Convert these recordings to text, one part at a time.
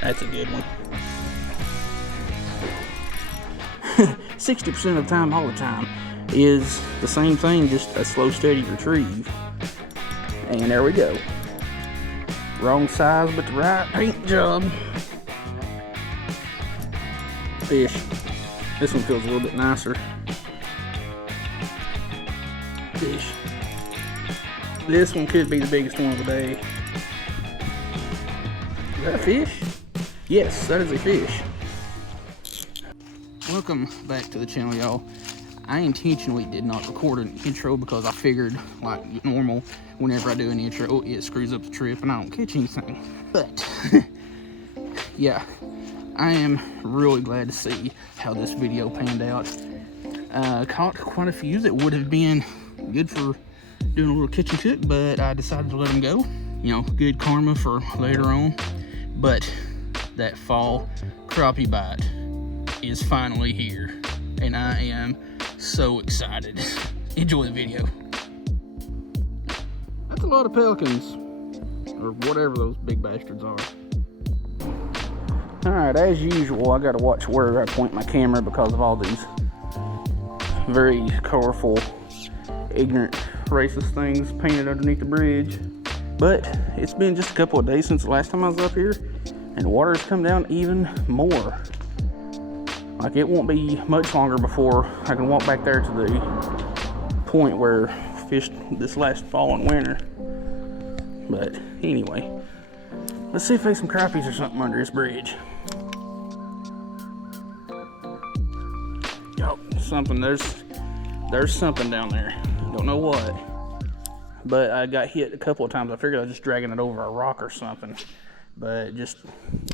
That's a good one. 60% of the time, all the time, is the same thing, just a slow, steady retrieve. And there we go. Wrong size, but the right paint job. Fish. This one feels a little bit nicer. Fish. This one could be the biggest one of the day. Is that a fish? Yes, that is a fish. Welcome back to the channel, y'all. I intentionally did not record an intro because I figured, like normal, whenever I do an intro, it screws up the trip and I don't catch anything. But, yeah, I am really glad to see how this video panned out. Caught quite a few that would have been good for doing a little kitchen cook, but I decided to let them go. You know, good karma for later on. But that fall crappie bite is finally here, and I am so excited. Enjoy the video. That's a lot of pelicans, or whatever those big bastards are. Alright, as usual, I gotta watch where I point my camera because of all these very colorful, ignorant, racist things painted underneath the bridge. But it's been just a couple of days since the last time I was up here, and the water has come down even more. Like, it won't be much longer before I can walk back there to the point where I fished this last fall and winter. But anyway, let's see if there's some crappies or something under this bridge. Yo, something, there's something down there. Don't know what. But I got hit a couple of times. I figured I was just dragging it over a rock or something. But just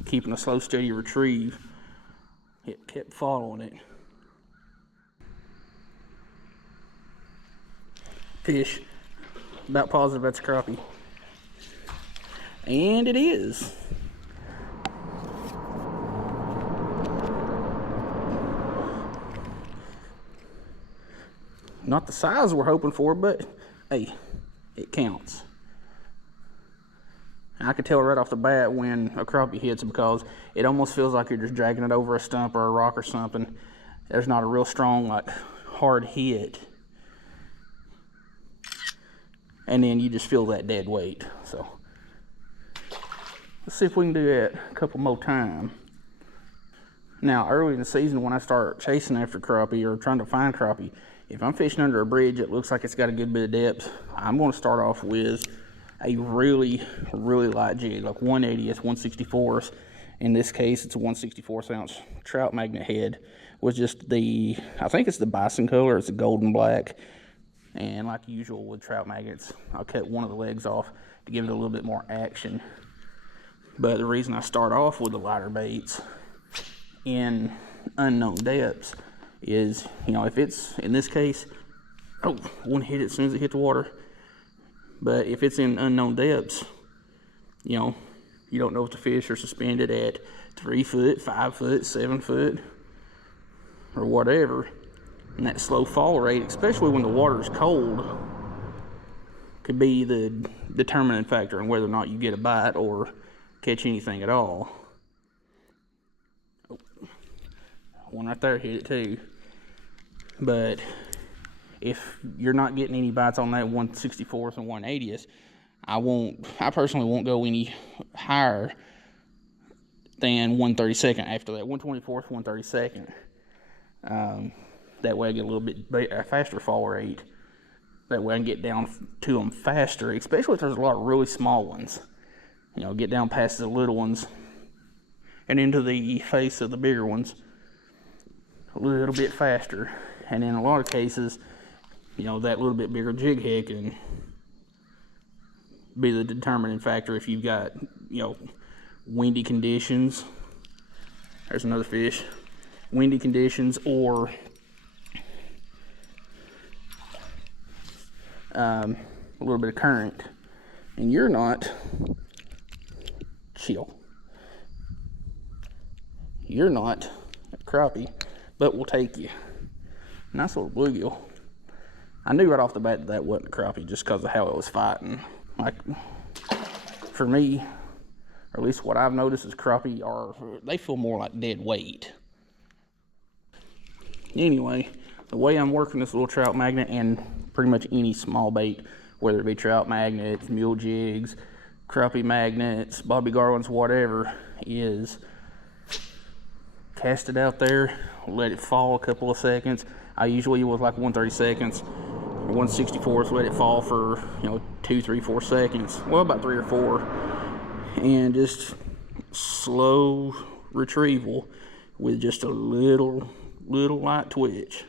keeping a slow, steady retrieve, it kept following it. Fish. About positive that's a crappie. And it is. Not the size we're hoping for, but hey, it counts. I could tell right off the bat when a crappie hits because it almost feels like you're just dragging it over a stump or a rock or something. There's not a real strong, like, hard hit. And then you just feel that dead weight. So let's see if we can do that a couple more times. Now, early in the season when I start chasing after crappie or trying to find crappie, if I'm fishing under a bridge that looks like it's got a good bit of depth, I'm going to start off with a really, really light jig, like 1/80th, 1/64th. In this case, it's a 1/64th ounce trout magnet head with just the, I think it's the bison color, it's a golden black. And like usual with trout magnets, I'll cut one of the legs off to give it a little bit more action. But the reason I start off with the lighter baits in unknown depths is, you know, if it's, in this case, oh, one hit it as soon as it hit the water. But if it's in unknown depths, you know, you don't know if the fish are suspended at 3 foot, 5 foot, 7 foot, or whatever. And that slow fall rate, especially when the water is cold, could be the determining factor in whether or not you get a bite or catch anything at all. Oh, one right there hit it too. But if you're not getting any bites on that 1/64th and 1/80th, I personally won't go any higher than 1/32 after that, 1/24th, 1/32. That way I get a little bit faster fall rate. That way I can get down to them faster, especially if there's a lot of really small ones. You know, get down past the little ones and into the face of the bigger ones a little bit faster. And in a lot of cases, you know, that little bit bigger jig head can be the determining factor if you've got, you know, windy conditions. There's another fish. Windy conditions or a little bit of current. And you're not, chill. You're not a crappie, but we'll take you. Nice little bluegill. I knew right off the bat that wasn't a crappie just because of how it was fighting. Like, for me, or at least what I've noticed is crappie they feel more like dead weight. Anyway, the way I'm working this little trout magnet, and pretty much any small bait, whether it be trout magnets, mule jigs, crappie magnets, Bobby Garlands, whatever, is cast it out there, let it fall a couple of seconds. I usually with like 130 seconds or 1/64, let it fall for 2, 3, 4 seconds. Well, about 3 or 4, and just slow retrieval with just a little light twitch.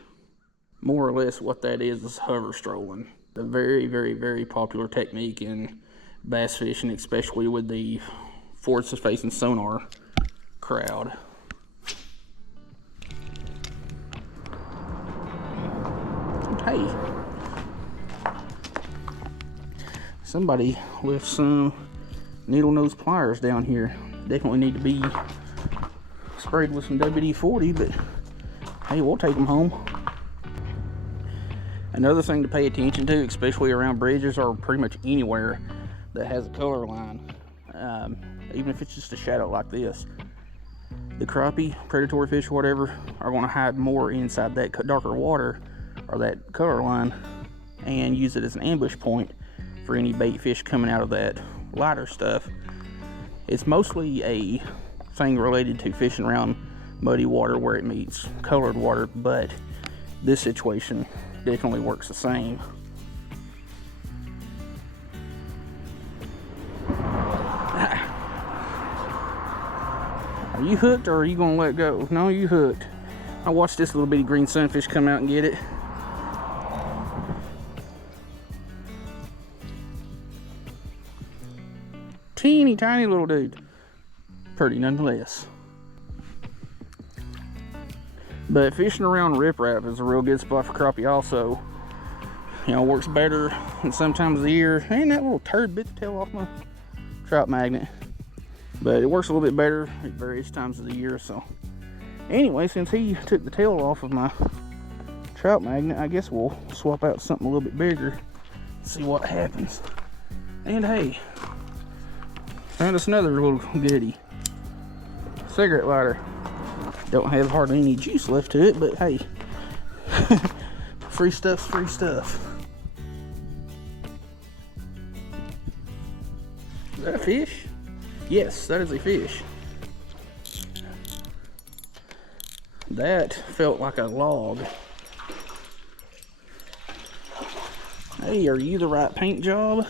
More or less what that is hover strolling. A very, very, very popular technique in bass fishing, especially with the forward-facing sonar crowd. Hey, somebody left some needle nose pliers down here. Definitely need to be sprayed with some WD-40, but hey, we'll take them home. Another thing to pay attention to, especially around bridges or pretty much anywhere that has a color line, even if it's just a shadow like this, the crappie, predatory fish, whatever, are going to hide more inside that darker water or that color line and use it as an ambush point for any bait fish coming out of that lighter stuff. It's mostly a thing related to fishing around muddy water where it meets colored water, but this situation definitely works the same. Are you hooked or are you gonna let go? No, you hooked. I watched this little bitty green sunfish come out and get it. Teeny tiny little dude. Pretty nonetheless. But fishing around riprap is a real good spot for crappie also. Works better in some times of the year. And that little turd bit the tail off my trout magnet. But it works a little bit better at various times of the year. So anyway, since he took the tail off of my trout magnet, I guess we'll swap out something a little bit bigger. See what happens. And hey, found us another little goodie. Cigarette lighter. Don't have hardly any juice left to it, but hey, free stuff's free stuff. Is that a fish? Yes, that is a fish. That felt like a log. Hey, are you the right paint job?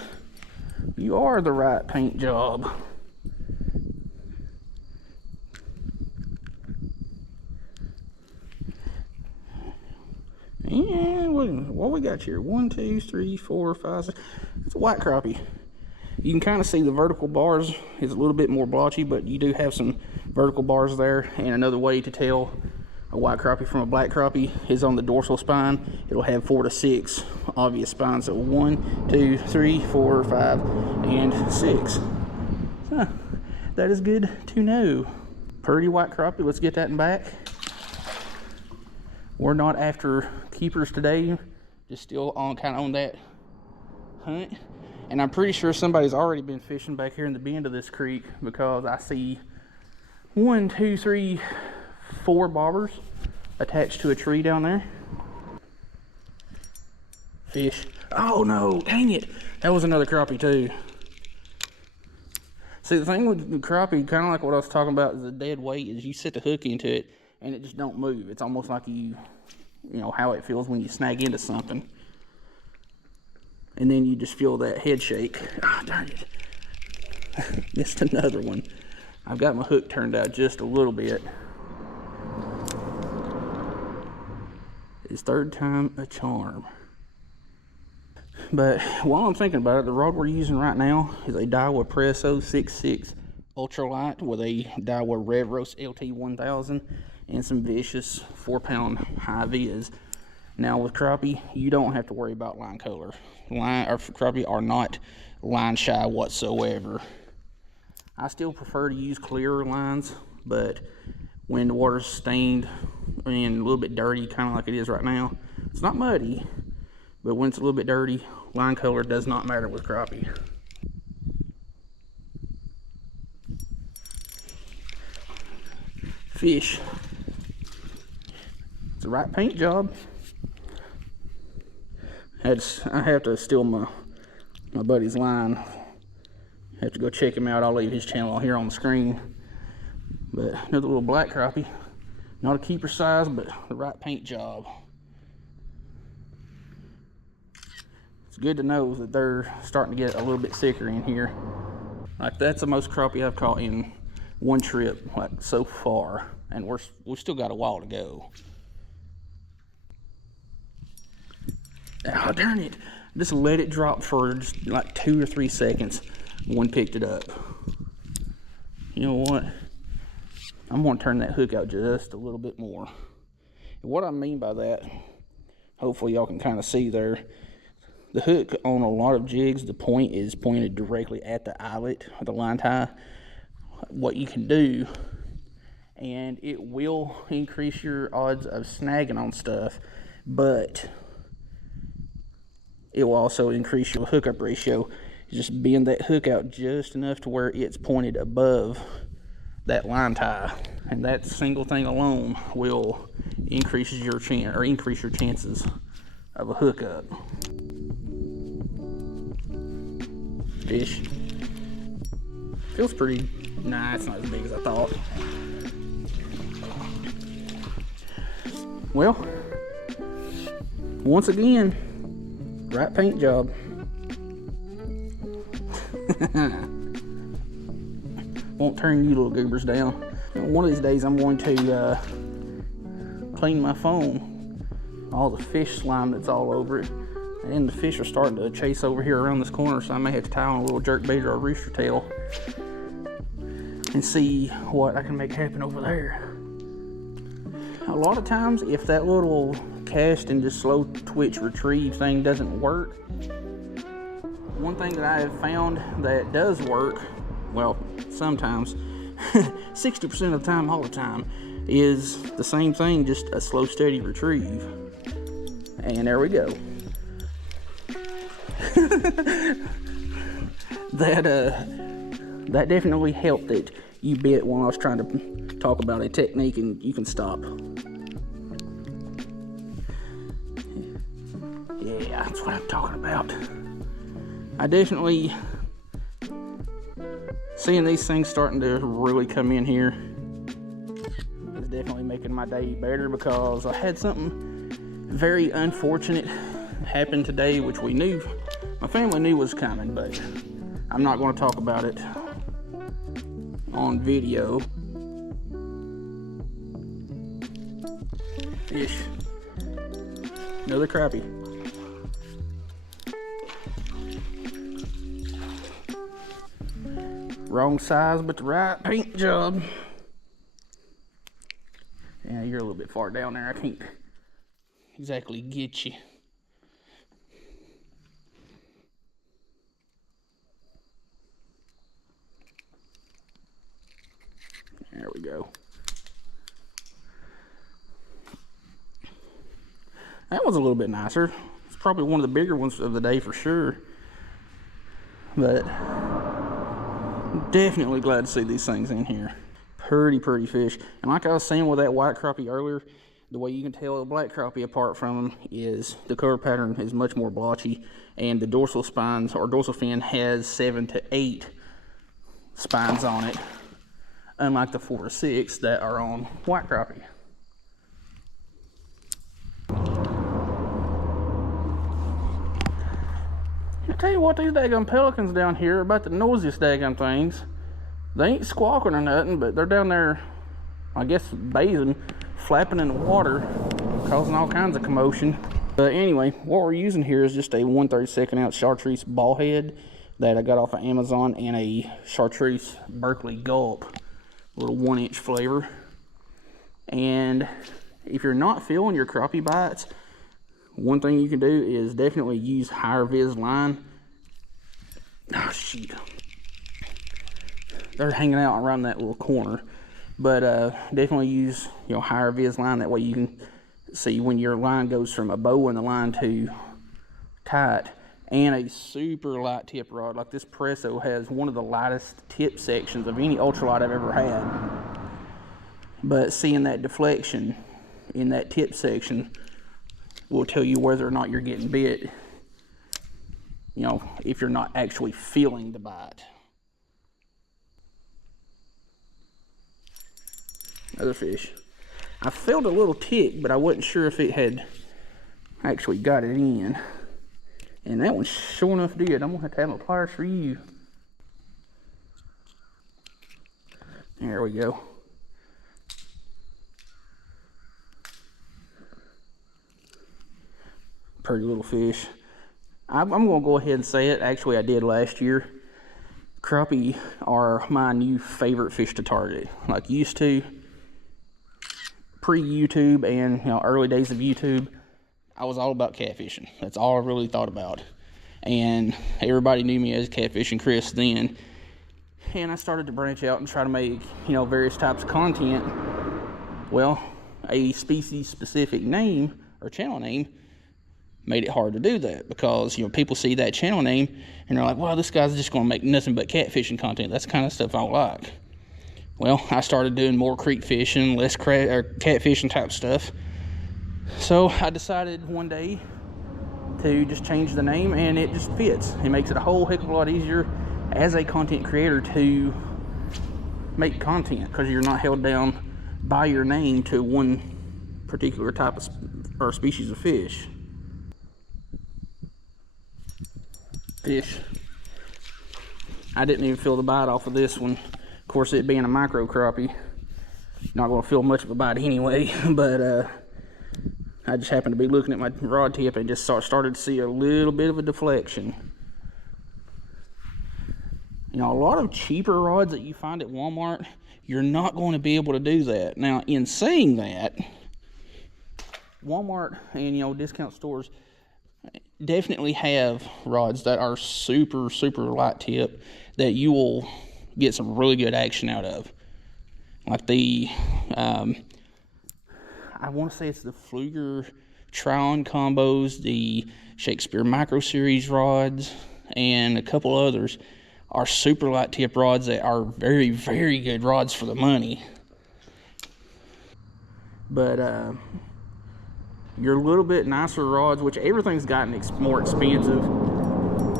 You are the right paint job. And what we got here? 1, 2, 3, 4, 5, 6. It's a white crappie. You can kind of see the vertical bars is a little bit more blotchy, but you do have some vertical bars there. And another way to tell a white crappie from a black crappie is on the dorsal spine. It'll have 4 to 6 obvious spines. So 1, 2, 3, 4, 5, and 6. Huh, that is good to know. Pretty white crappie. Let's get that in back. We're not after keepers today, just still kind of on that hunt. And I'm pretty sure somebody's already been fishing back here in the bend of this creek, because I see 1, 2, 3, 4 bobbers attached to a tree down there. Fish. Oh no, dang it. That was another crappie too. See, the thing with the crappie, kind of like what I was talking about, is the dead weight, is you set the hook into it and it just don't move. It's almost like you know how it feels when you snag into something. And then you just feel that head shake. Ah, darn it. Missed another one. I've got my hook turned out just a little bit. It's third time a charm. But while I'm thinking about it, the rod we're using right now is a Daiwa Presso 6.6 Ultralight with a Daiwa Revros LT1000 and some vicious 4-pound high viz. Now with crappie, you don't have to worry about line color. Crappie are not line shy whatsoever. I still prefer to use clearer lines, but when the water's stained and a little bit dirty, kind of like it is right now, it's not muddy, but when it's a little bit dirty, line color does not matter with crappie. fish. It's the right paint job. I have to steal my buddy's line. Have to go check him out. I'll leave his channel here on the screen. But another little black crappie. Not a keeper size, but the right paint job. It's good to know that they're starting to get a little bit thicker in here. Like, that's the most crappie I've caught in one trip, like, so far. And we still got a while to go. Oh, darn it. Just let it drop for just like 2 or 3 seconds. One picked it up. You know what? I'm going to turn that hook out just a little bit more. And what I mean by that, hopefully y'all can kind of see there, the hook on a lot of jigs, the point is pointed directly at the eyelet or the line tie. What you can do, and it will increase your odds of snagging on stuff, but it will also increase your hookup ratio. Just bend that hook out just enough to where it's pointed above that line tie, and that single thing alone will increase your chances of a hookup. Fish. Feels pretty nice, not as big as I thought. Well, once again, right paint job. Won't turn you little goobers down. One of these days I'm going to clean my phone, all the fish slime that's all over it. And the fish are starting to chase over here around this corner, so I may have to tie on a little jerkbait or a rooster tail and see what I can make happen over there. A lot of times, if that little cast and just slow twitch retrieve thing doesn't work, one thing that I have found that does work, well, sometimes, 60% of the time, all the time, is the same thing, just a slow, steady retrieve. And there we go. That definitely helped it. You bet when I was trying to talk about a technique and you can stop. Yeah, that's what I'm talking about. I definitely, seeing these things starting to really come in here is definitely making my day better, because I had something very unfortunate happen today, which my family knew was coming, but I'm not going to talk about it on video. Fish. Another crappie. Wrong size, but the right paint job. Yeah, you're a little bit far down there. I can't exactly get you. There we go. That was a little bit nicer. It's probably one of the bigger ones of the day for sure. But definitely glad to see these things in here. Pretty fish. And like I was saying with that white crappie earlier, the way you can tell the black crappie apart from them is the color pattern is much more blotchy, and the dorsal spines or dorsal fin has 7 to 8 spines on it, unlike the 4 to 6 that are on white crappie. I tell you what, these daggum pelicans down here are about the noisiest daggum things. They ain't squawking or nothing, but they're down there, I guess, bathing, flapping in the water, causing all kinds of commotion. But anyway, what we're using here is just a 1/32 ounce chartreuse ball head that I got off of Amazon, and a chartreuse Berkeley Gulp, little 1-inch flavor. And if you're not feeling your crappie bites, one thing you can do is definitely use higher vis line. Oh shoot, they're hanging out around that little corner, but definitely use higher vis line. That way you can see when your line goes from a bow in the line to tight. And a super light tip rod. Like this Presso has one of the lightest tip sections of any ultralight I've ever had. But seeing that deflection in that tip section will tell you whether or not you're getting bit, you know, if you're not actually feeling the bite. Another fish. I felt a little tick, but I wasn't sure if it had actually got it in. And that one sure enough did. I'm gonna have to have my pliers for you. There we go. Pretty little fish. I'm gonna go ahead and say it. Actually, I did last year. Crappie are my new favorite fish to target. Like used to, pre-YouTube and, you know, early days of YouTube, I was all about catfishing. That's all I really thought about. And everybody knew me as Catfishing Chris then. And I started to branch out and try to make, you know, various types of content. Well, a species-specific name or channel name made it hard to do that, because, you know, people see that channel name and they're like, well, this guy's just going to make nothing but catfishing content. That's the kind of stuff I like. Well, I started doing more creek fishing, less catfishing type stuff. So I decided one day to just change the name, and it just fits. It makes it a whole heck of a lot easier as a content creator to make content, because you're not held down by your name to one particular type of or species of fish. I didn't even feel the bite off of this one. Of course, it being a micro crappie, not going to feel much of a bite anyway. But I just happened to be looking at my rod tip and just started to see a little bit of a deflection. You know, a lot of cheaper rods that you find at Walmart, you're not going to be able to do that. Now, in saying that, Walmart and, you know, discount stores definitely have rods that are super light tip that you will get some really good action out of. Like the, I want to say it's the Fluger Try-On combos, the Shakespeare Micro Series rods, and a couple others are super light tip rods that are very good rods for the money. But your little bit nicer rods, which everything's gotten more expensive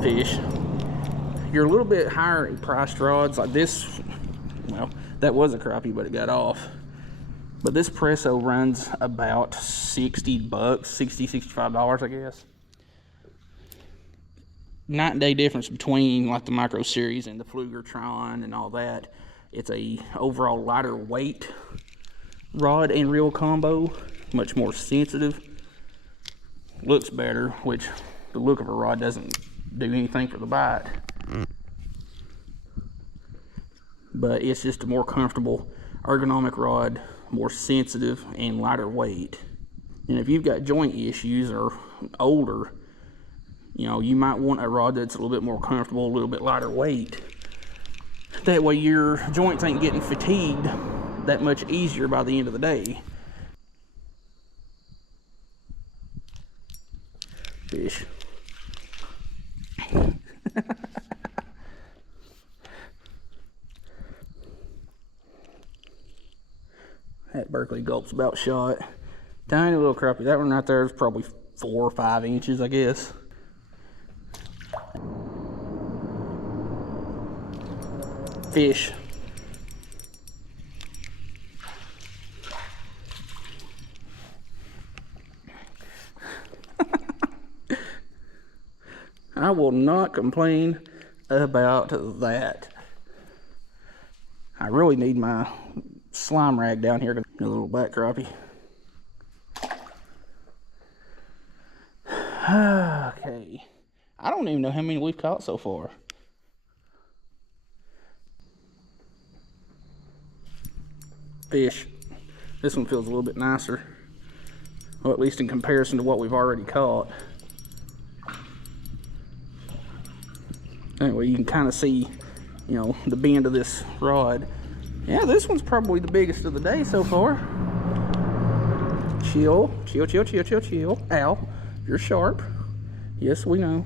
fish, your little bit higher priced rods like this, well, that was a crappie, but it got off. But this Presso runs about $60, $65, I guess. Night and day difference between like the Micro Series and the Fluger Try-On and all that. It's a overall lighter weight rod and reel combo, much more sensitive, looks better, which the look of a rod doesn't do anything for the bite. But it's just a more comfortable ergonomic rod, more sensitive and lighter weight. And if you've got joint issues or older, you know, you might want a rod that's a little bit more comfortable, a little bit lighter weight. That way your joints ain't getting fatigued that much easier by the end of the day. Fish. That Berkeley gulp's about shot. Tiny little crappie. That one right there is probably 4 or 5 inches, I guess. Fish. I will not complain about that. I really need my slime rag down here. A little black crappie. Okay. I don't even know how many we've caught so far. Fish. This one feels a little bit nicer. Well, at least in comparison to what we've already caught. Anyway, you can kind of see, you know, the bend of this rod. Yeah, this one's probably the biggest of the day so far. Chill. Ow, you're sharp. Yes, we know.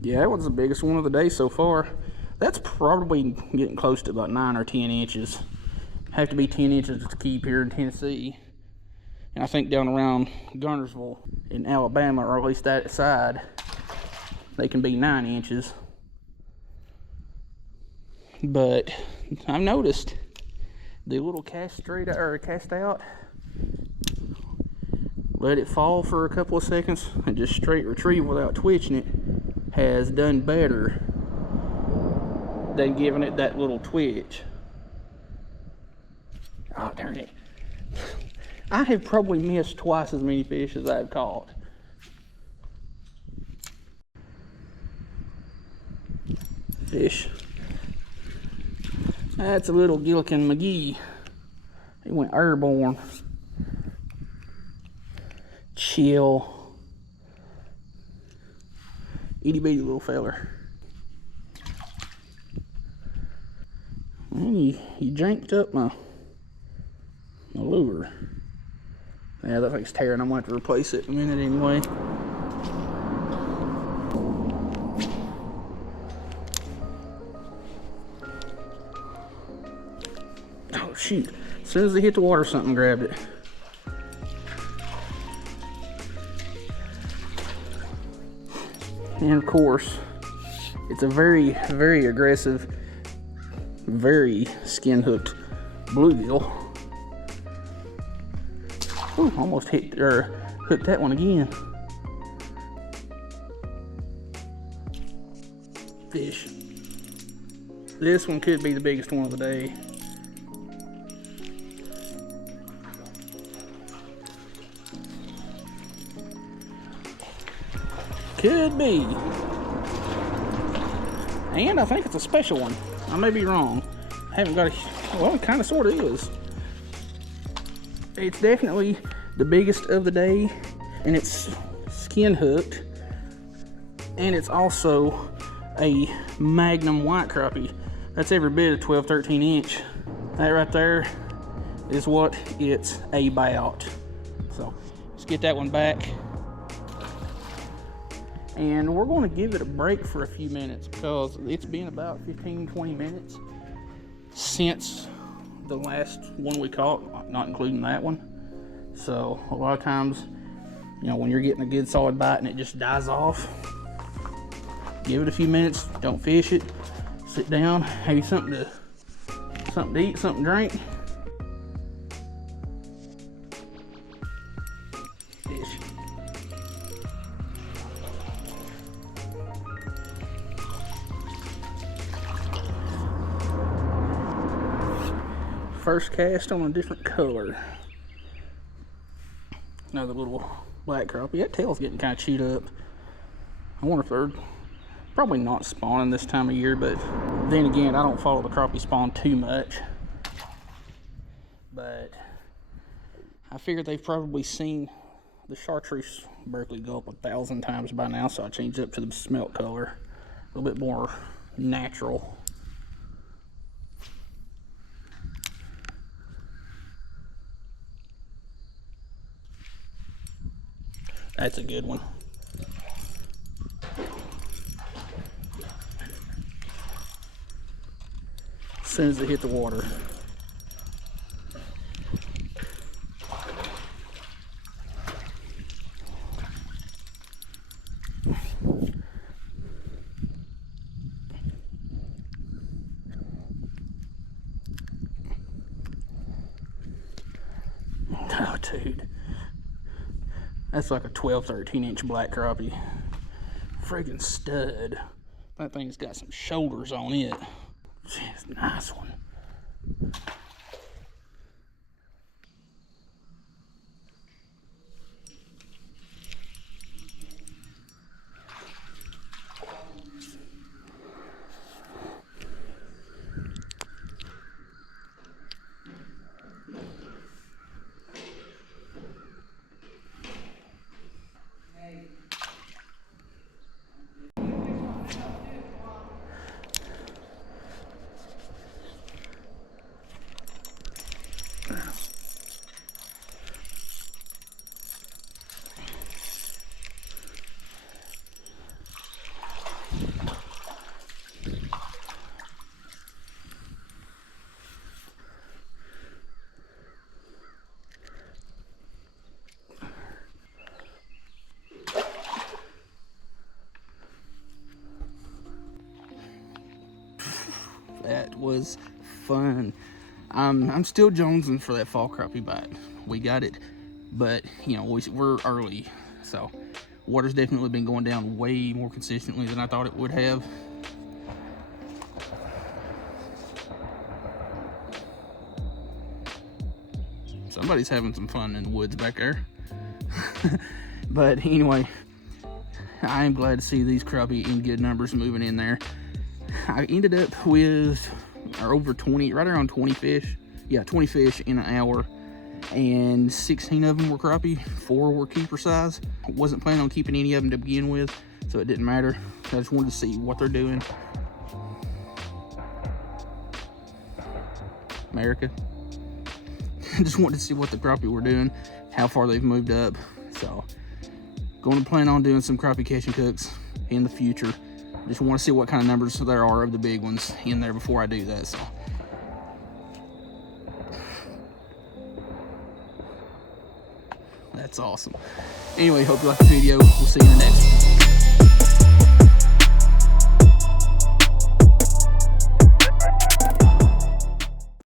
Yeah, that one's the biggest one of the day so far. That's probably getting close to about 9 or 10 inches. have to be 10 inches to keep here in Tennessee. And I think down around Garnersville in Alabama, or at least that side, they can be 9 inches. But I've noticed the little cast straight or cast out, let it fall for a couple of seconds and just straight retrieve without twitching it, has done better than giving it that little twitch. Oh, darn it. I have probably missed twice as many fish as I've caught. Fish. That's a little Gillikin McGee. He went airborne. Chill. Itty bitty little feller. And he janked up my lure. Yeah, that thing's tearing. I'm going to have to replace it in a minute anyway. Oh, shoot. As soon as they hit the water, something grabbed it. And of course, it's a very, very aggressive, very skin-hooked bluegill. Ooh, almost hit or hooked that one again. Fish. This one could be the biggest one of the day. Could be. And I think it's a special one. I may be wrong. I haven't got a, well, it kind of sort of is. It's definitely the biggest of the day, and it's skin hooked, and it's also a magnum white crappie. That's every bit of 12-13 inch. That right there is what it's about. So let's get that one back, and we're going to give it a break for a few minutes because it's been about 15-20 minutes since the last one we caught, not including that one. So a lot of times, you know, when you're getting a good solid bite and it just dies off, give it a few minutes, don't fish it, sit down, have you something to eat, something to drink. Fish. First cast on a different color. Another little black crappie. That tail's getting kind of chewed up. I wonder if they're probably not spawning this time of year, but then again, I don't follow the crappie spawn too much. But I figured they've probably seen the chartreuse Berkeley gulp 1,000 times by now, so I changed it up to the smelt color. A little bit more natural. That's a good one. As soon as it hit the water. Oh, dude. That's like a 12-13 inch black crappie. Friggin' stud. That thing's got some shoulders on it. It's a nice one. That was fun. I'm still jonesing for that fall crappie bite. We got it, but you know, we're early, so water's definitely been going down way more consistently than I thought it would have. Somebody's having some fun in the woods back there. But anyway, I am glad to see these crappie in good numbers moving in there. I ended up with over 20, right around 20 fish. Yeah, 20 fish in an hour, and 16 of them were crappie, 4 were keeper size. I wasn't planning on keeping any of them to begin with, so it didn't matter. I just wanted to see what they're doing. America. I just wanted to see what the crappie were doing, how far they've moved up. So, going to plan on doing some crappie catch and cooks in the future. Just want to see what kind of numbers there are of the big ones in there before I do that. So, that's awesome. Anyway, hope you liked the video. We'll see you in the next one.